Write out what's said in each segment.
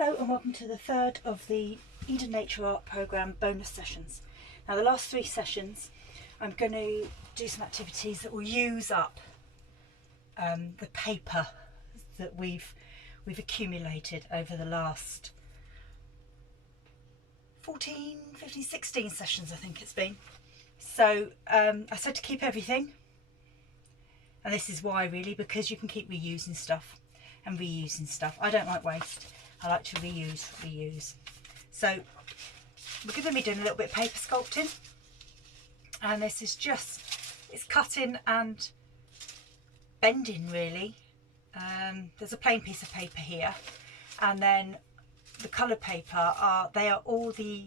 Hello and welcome to the third of the Eden Nature Art Programme bonus sessions. Now the last 3 sessions I'm going to do some activities that will use up the paper that we've accumulated over the last 14, 15, 16 sessions I think it's been. So I said to keep everything, and this is why really, because you can keep reusing stuff and reusing stuff. I don't like waste. I like to reuse. So we're going to be doing a little bit of paper sculpting, and this is just, it's cutting and bending really. There's a plain piece of paper here, and then the coloured paper they are all the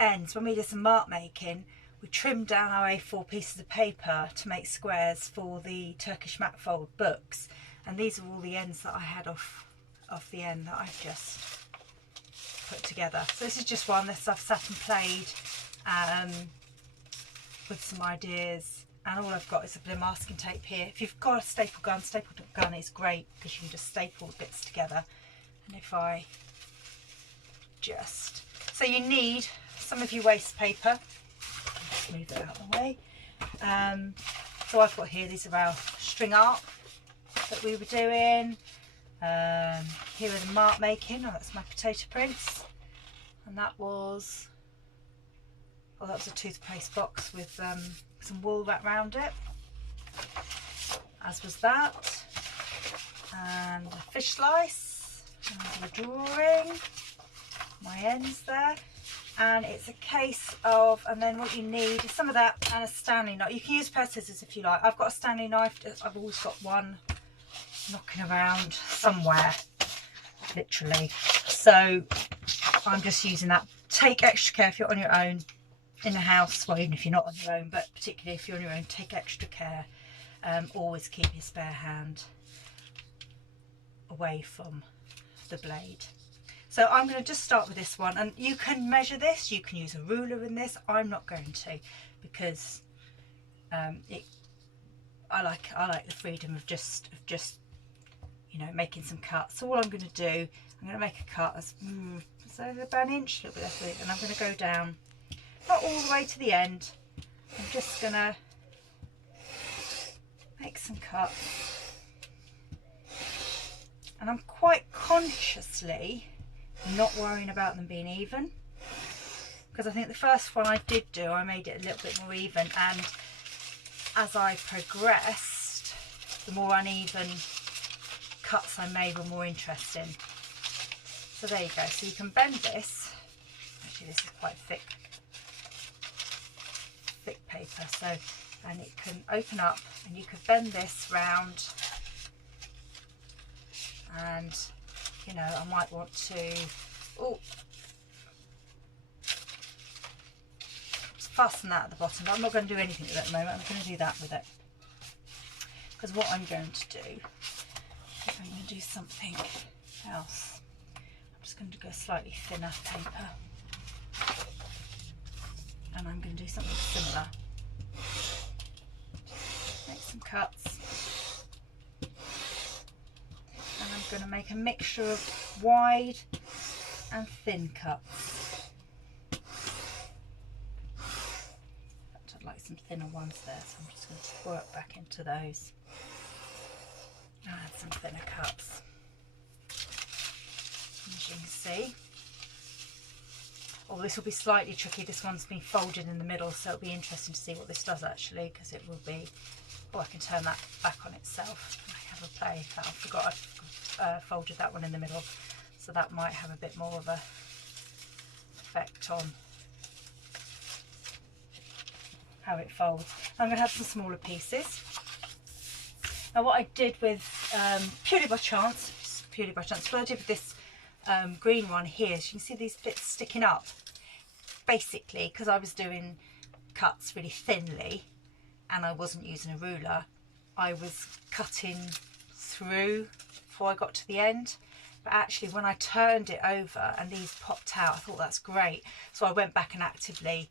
ends. When we did some mark making, we trimmed down our A4 pieces of paper to make squares for the Turkish Macfold books, and these are all the ends that I had off the end that I've just put together. So this is just one that I've sat and played with some ideas, and all I've got is a bit of masking tape here. If you've got a staple gun is great because you can just staple the bits together. And if I just, so you need some of your waste paper. Let's move it out of the way. So I've got here, these are our string art that we were doing. Here are the mark making. Oh, that's my potato prints, and that was a toothpaste box with some wool wrapped around it, as was that, and a fish slice, and a drawing, my ends there, and it's a case of, and then what you need is some of that and a Stanley knife. You can use a pair of scissors if you like. I've got a Stanley knife. I've always got one knocking around somewhere, literally. So I'm just using that. Take extra care if you're on your own in the house, well, even if you're not on your own, but particularly if you're on your own, take extra care. Always keep your spare hand away from the blade. So I'm going to just start with this one, and you can measure this, you can use a ruler in this. I'm not going to, because I like the freedom of just you know, making some cuts. So what I'm going to do, I'm going to make a cut as so about an inch, a little bit less width, and I'm going to go down, not all the way to the end. I'm just going to make some cuts, and I'm quite consciously not worrying about them being even, because I think the first one I did do, I made it a little bit more even, and as I progressed, the more uneven cuts I made were more interesting. So there you go. So you can bend this. Actually, this is quite thick paper. So, and it can open up, and you could bend this round. And you know, I might want to fasten that at the bottom. But I'm not going to do anything with it at the moment. I'm going to do that with it, because what I'm going to do, I'm going to do something else. I'm just going to go slightly thinner paper, and I'm going to do something similar. Make some cuts, and I'm going to make a mixture of wide and thin cuts. In fact, I'd like some thinner ones there, so I'm just going to work back into those. Add some thinner cuts, as you can see. Oh, this will be slightly tricky. This one's been folded in the middle, so it'll be interesting to see what this does actually, because it will be, oh, I can turn that back on itself. I have a play. I forgot I folded that one in the middle, so that might have a bit more of a effect on how it folds. I'm going to have some smaller pieces. Now what I did with, purely by chance, what I did with this green one here, so you can see these bits sticking up, basically because I was doing cuts really thinly and I wasn't using a ruler, I was cutting through before I got to the end. But actually when I turned it over and these popped out, I thought that's great. So I went back and actively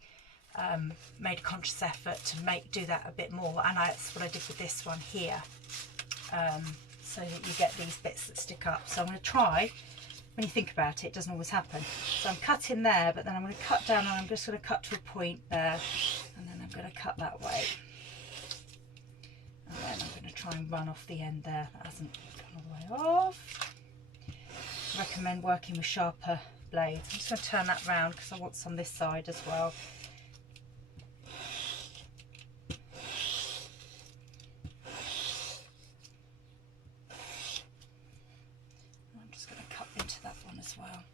made a conscious effort to do that a bit more, and that's what I did with this one here, so that you get these bits that stick up. So I'm going to try when you think about it, it doesn't always happen. So I'm cutting there, but then I'm going to cut down and I'm just going to cut to a point there, and then I'm going to cut that way. And then I'm going to try and run off the end there. That hasn't gone all the way off. I recommend working with sharper blades. I'm just going to turn that round because I want some this side as well. I'm just going to cut into that one as well.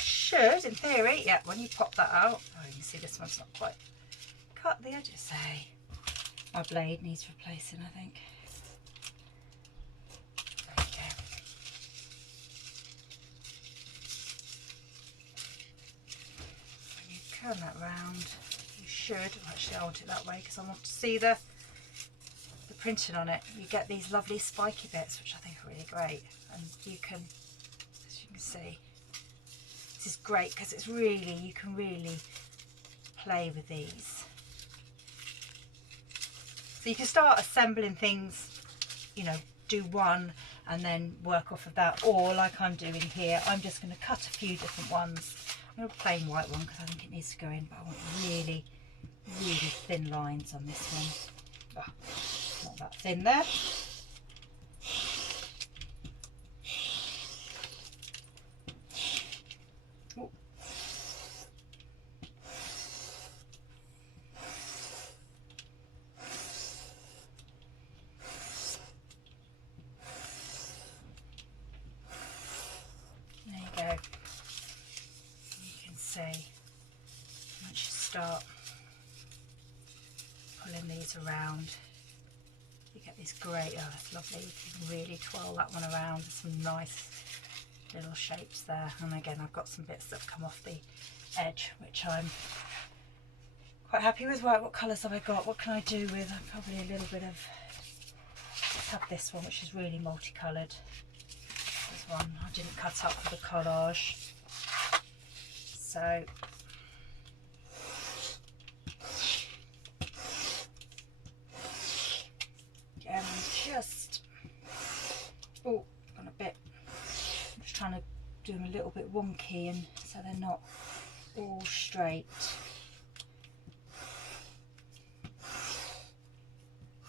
Should, in theory, yeah, when you pop that out, oh, you can see this one's not quite cut the edges. Say, my blade needs replacing, I think. There you go. When you turn that round, you should, actually I want it that way because I want to see the printing on it. You get these lovely spiky bits, which I think are really great, and you can, as you can see, this is great because it's really, you can really play with these. So you can start assembling things, you know, do one and then work off of that, or like I'm doing here, I'm just going to cut a few different ones. I'm going to plain white one because I think it needs to go in, but I want really, really thin lines on this one. Oh, not that thin there. Once you start pulling these around, you get these great, oh that's lovely, you can really twirl that one around. There's some nice little shapes there, and again I've got some bits that have come off the edge which I'm quite happy with. Right, what colours have I got? What can I do with? Probably a little bit of, let's have this one which is really multicoloured. This one I didn't cut up for the collage. So again, I'm just, oh, gone a bit, I'm just trying to do them a little bit wonky and so they're not all straight.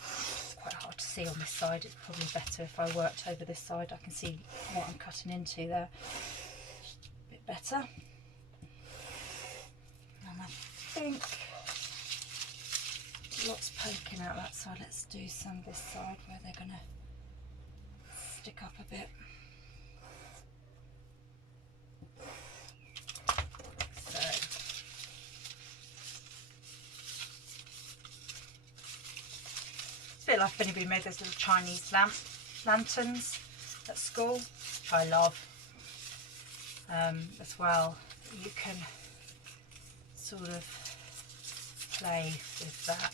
It's quite hard to see on this side. It's probably better if I worked over this side. I can see what I'm cutting into there a bit better. And I think lots poking out that side. Let's do some this side where they're going to stick up a bit. So it's a bit like if anybody made those little Chinese lanterns at school, which I love as well. You can sort of play with that.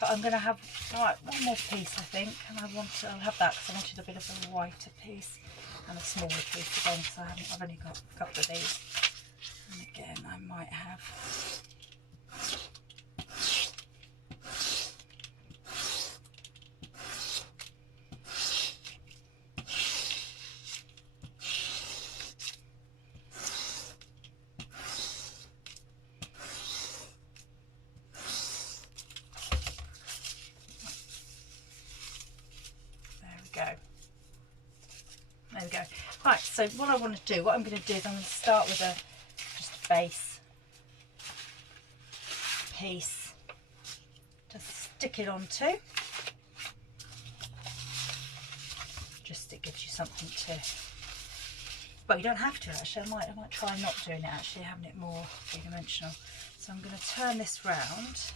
But I'm going to have, right, one more piece I think, and I'll have that because I wanted a bit of a whiter piece and a smaller piece again, because I've only got a couple of these. And again, I might have there we go. Right, so what I want to do, what I'm going to do is I'm going to start with just a base piece to stick it onto. Just, it gives you something to, well, you don't have to actually. I might try not doing it actually, having it more three-dimensional. So I'm going to turn this round.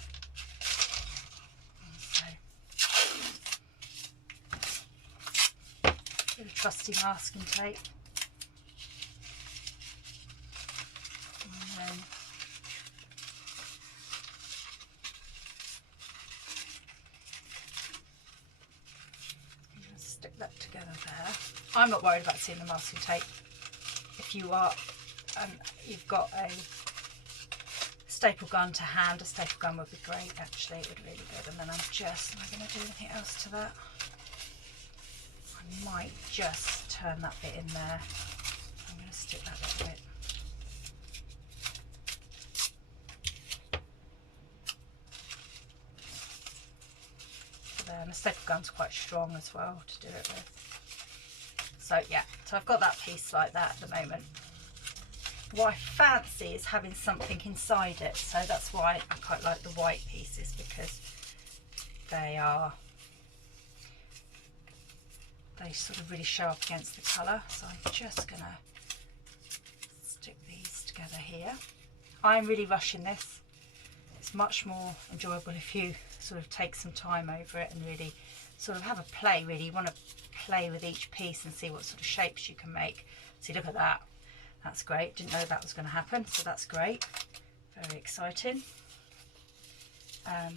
Little trusty masking tape, and then just stick that together there. I'm not worried about seeing the masking tape. If you are, you've got a staple gun to hand. A staple gun would be great, actually. It would be really good. And then am I going to do anything else to that? I might just turn that bit in there. I'm going to stick that little bit. There, and the staple gun's quite strong as well to do it with. So yeah, so I've got that piece like that at the moment. What I fancy is having something inside it, so that's why I quite like the white pieces, because they sort of really show up against the colour. So I'm just gonna stick these together here. I'm really rushing this. It's much more enjoyable if you sort of take some time over it and really sort of have a play. Really, you want to play with each piece and see what sort of shapes you can make. See, look at that. That's great. Didn't know that was going to happen, so that's great. Very exciting. So I'm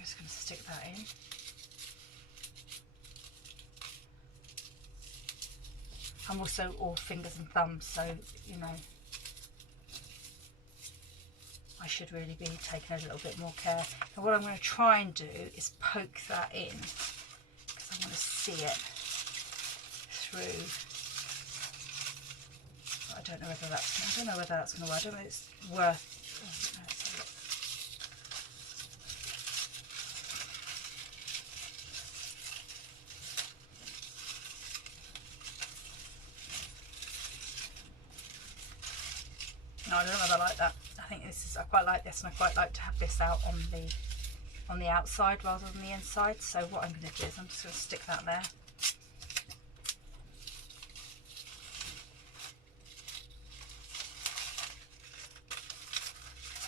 just going to stick that in. I'm also all fingers and thumbs, so you know I should really be taking a little bit more care. And what I'm going to try and do is poke that in, because I want to see it through. But I don't know whether that's going to work. I don't know if it's worth. No, I don't know whether I like that. I think this is, I quite like this, and I quite like to have this out on the outside rather than the inside. So what I'm going to do is I'm just going to stick that there.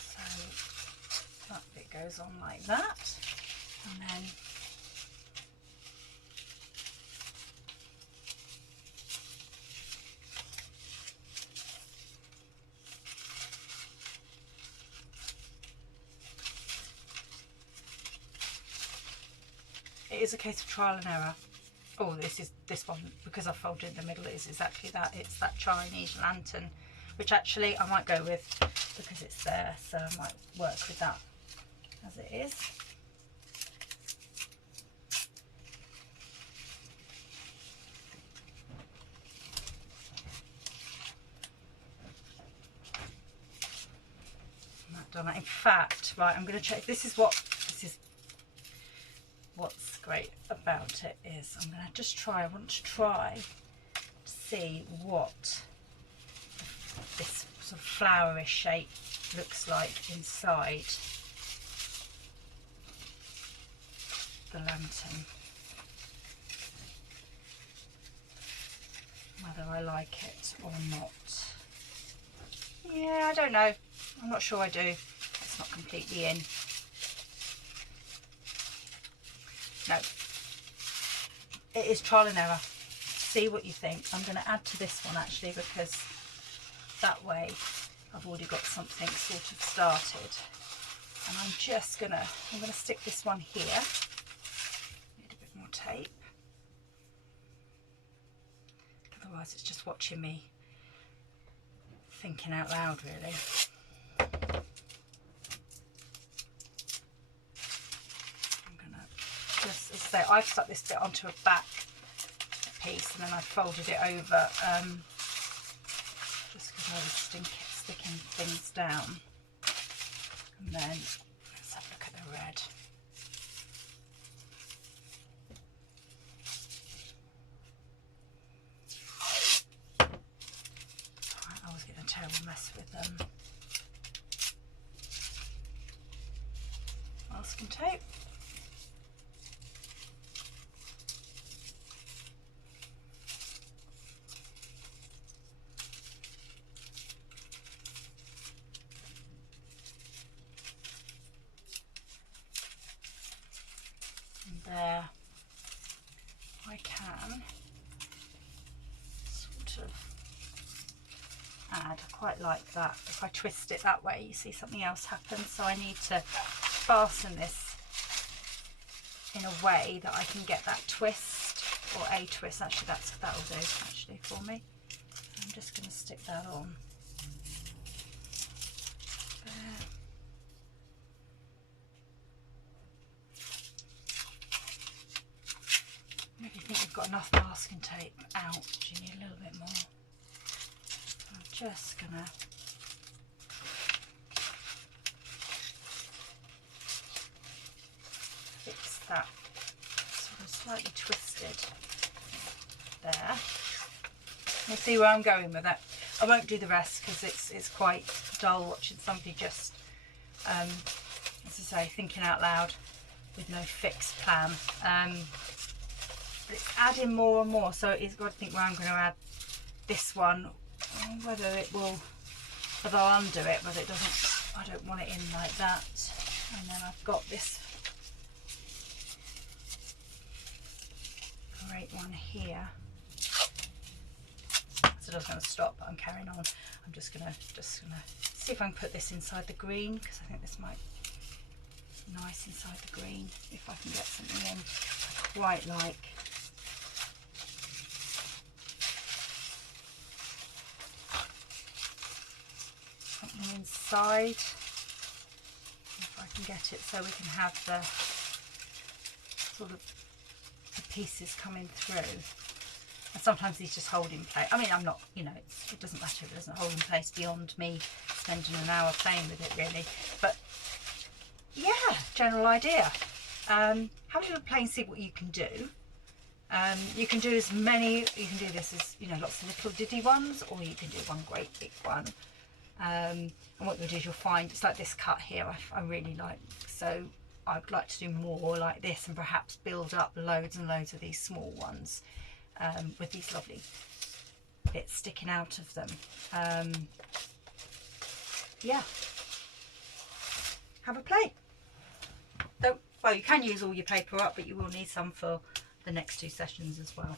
So that bit goes on like that, and then it is a case of trial and error. Oh, this one, because I folded in the middle, is exactly that. It's that Chinese lantern, which actually I might go with because it's there, so I might work with that as it is. And that done. In fact, right, I'm going to check. What's great about it is I'm going to just try, I want to try to see what this sort of flowery shape looks like inside the lantern. Whether I like it or not. Yeah, I don't know. I'm not sure I do. It's not completely in. No, it is trial and error. See what you think. I'm going to add to this one actually, because that way I've already got something sort of started. And I'm just going to stick this one here. Need a bit more tape. Otherwise it's just watching me thinking out loud, really. Just as I say, I've stuck this bit onto a back piece and then I folded it over just because I was sticking things down. And then let's have a look at the red. I always get a terrible mess with masking tape. There I can sort of add. I quite like that. If I twist it that way, you see something else happens. So I need to fasten this in a way that I can get that twist, or a twist. Actually, that'll do actually for me. I'm just going to stick that on there. enough masking tape out? Do you need a little bit more? I'm just gonna fix that sort of slightly twisted there. You'll see where I'm going with that. I won't do the rest because it's quite dull watching somebody just, as I say, thinking out loud with no fixed plan. But it's adding more and more, so it's got to think where I'm going to add this one, whether it will, whether I'll undo it, whether it doesn't, I don't want it in like that. And then I've got this great one here. So I was going to stop, but I'm carrying on. I'm just gonna see if I can put this inside the green, because I think this might be nice inside the green if I can get something in I quite like. Something inside, if I can get it so we can have the sort of the pieces coming through. And sometimes these just hold in place. I mean, I'm not, you know, it doesn't matter if it doesn't hold in place beyond me spending an hour playing with it, really. But yeah, general idea. Have a little play and see what you can do. You can do as many, you can do this as, you know, lots of little diddy ones, or you can do one great big one. And what you'll do is you'll find, it's like this cut here, I really like, so I'd like to do more like this and perhaps build up loads and loads of these small ones. With these lovely bits sticking out of them. Yeah, have a play. Well, you can use all your paper up, but you will need some for the next 2 sessions as well.